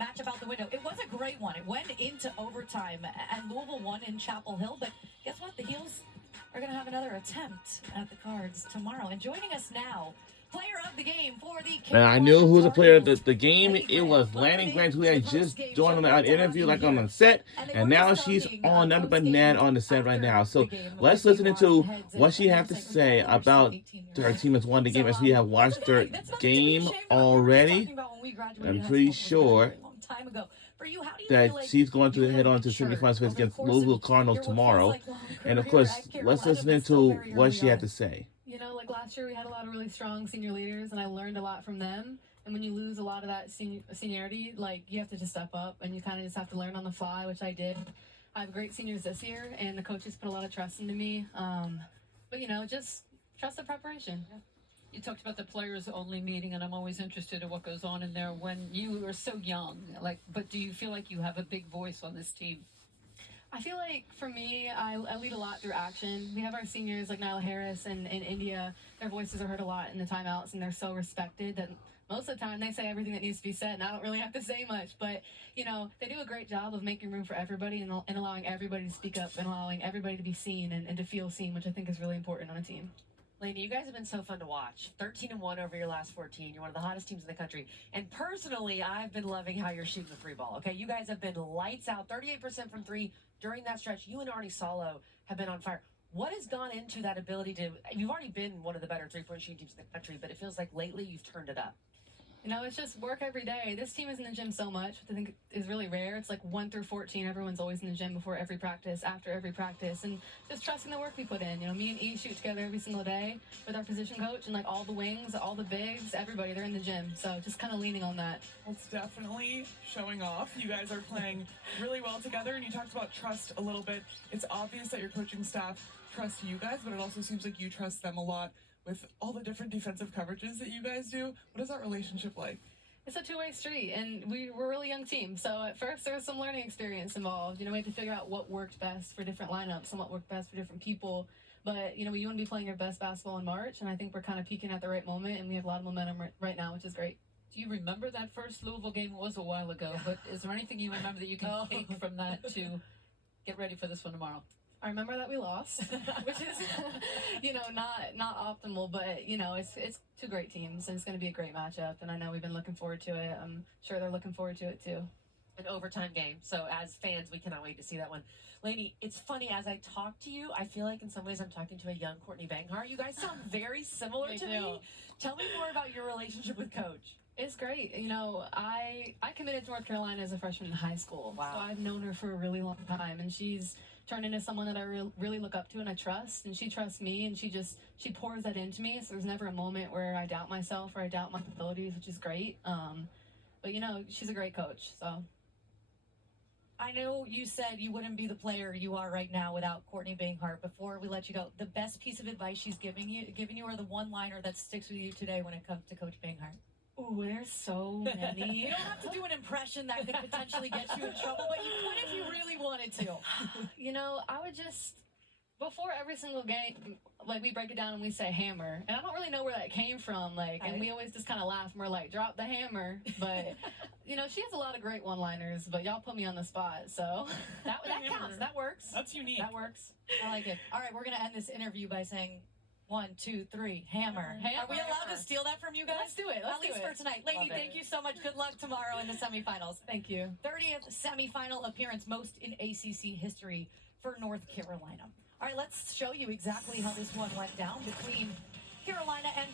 matchup out the window. It was a great one. It went into overtime, and Louisville won in Chapel Hill. But guess what? The Heels are going to have another attempt at the Cards tomorrow. And joining us now, player of the game for the I knew who was the player of the game. It was Lanning Grant, who had just joined on our interview, like on the set, and now she's on nothing but Nan on the set right now. So let's listen to what she has to say about her team has won the game, as we have watched her game already. I'm pretty sure that she's going to head on to semifinals against Louisville Cardinals tomorrow. And of course, let's listen to what she had to say. You know, like last year we had a lot of really strong senior leaders, and I learned a lot from them. And when you lose a lot of that seniority, like, you have to just step up, and you kind of just have to learn on the fly, which I did. I have great seniors this year, and the coaches put a lot of trust into me. But, you know, just trust the preparation. Yeah. You talked about the players-only meeting, and I'm always interested in what goes on in there when you are so young. But do you feel like you have a big voice on this team? I feel like, for me, I lead a lot through action. We have our seniors like Nyla Harris and India. Their voices are heard a lot in the timeouts, and they're so respected that most of the time they say everything that needs to be said, and I don't really have to say much. But, you know, they do a great job of making room for everybody and allowing everybody to speak up and allowing everybody to be seen and to feel seen, which I think is really important on a team. Lainey, you guys have been so fun to watch. 13-1 over your last 14. You're one of the hottest teams in the country. And personally, I've been loving how you're shooting the free ball. Okay, you guys have been lights out, 38% from three during that stretch. You and Arnie Solo have been on fire. What has gone into that ability to? You've already been one of the better three-point shooting teams in the country, but it feels like lately you've turned it up. You know, it's just work every day. This team is in the gym so much, which I think is really rare. It's like 1 through 14. Everyone's always in the gym before every practice, after every practice, and just trusting the work we put in. You know, me and E shoot together every single day with our position coach, and like all the wings, all the bigs, everybody, they're in the gym. So just kind of leaning on that. It's definitely showing off. You guys are playing really well together, and you talked about trust a little bit. It's obvious that your coaching staff trusts you guys, but it also seems like you trust them a lot with all the different defensive coverages that you guys do. What is that relationship like? It's a two-way street, and we're a really young team. So at first there was some learning experience involved. You know, we had to figure out what worked best for different lineups and what worked best for different people. But, you know, you want to be playing your best basketball in March, and I think we're kind of peaking at the right moment, and we have a lot of momentum right now, which is great. Do you remember that first Louisville game? It was a while ago, but is there anything you remember that you can take from that to get ready for this one tomorrow? I remember that we lost, which is, you know, not optimal, but, you know, it's two great teams, and it's going to be a great matchup, and I know we've been looking forward to it. I'm sure they're looking forward to it, too. An overtime game. So as fans, we cannot wait to see that one. Lainey, it's funny, as I talk to you, I feel like in some ways I'm talking to a young Courtney Banghart. You guys sound very similar to me. Tell me more about your relationship with Coach. It's great. You know, I committed to North Carolina as a freshman in high school. Wow. So I've known her for a really long time, and she's turned into someone that I really look up to and I trust, and she trusts me, and she pours that into me. So there's never a moment where I doubt myself or I doubt my abilities, which is great. But, you know, she's a great coach, so. I know you said you wouldn't be the player you are right now without Courtney Banghart. Before we let you go, the best piece of advice she's given you, or the one-liner that sticks with you today when it comes to Coach Banghart? Ooh, there's so many. You don't have to do an impression that could potentially get you in trouble, but you could if you really wanted to. You know, I would just, before every single game, like, we break it down and we say hammer. And I don't really know where that came from, like, and we always just kind of laugh and we're like, drop the hammer. But, you know, she has a lot of great one-liners, but y'all put me on the spot, so. That counts. That works. That's unique. That works. I like it. All right, we're going to end this interview by saying 1, 2, 3, hammer. Are we allowed to steal that from you guys? Let's do it. At least for tonight. Lainey, thank you so much. Good luck tomorrow in the semifinals. Thank you. 30th semifinal appearance, most in ACC history for North Carolina. All right, let's show you exactly how this one went down between Carolina and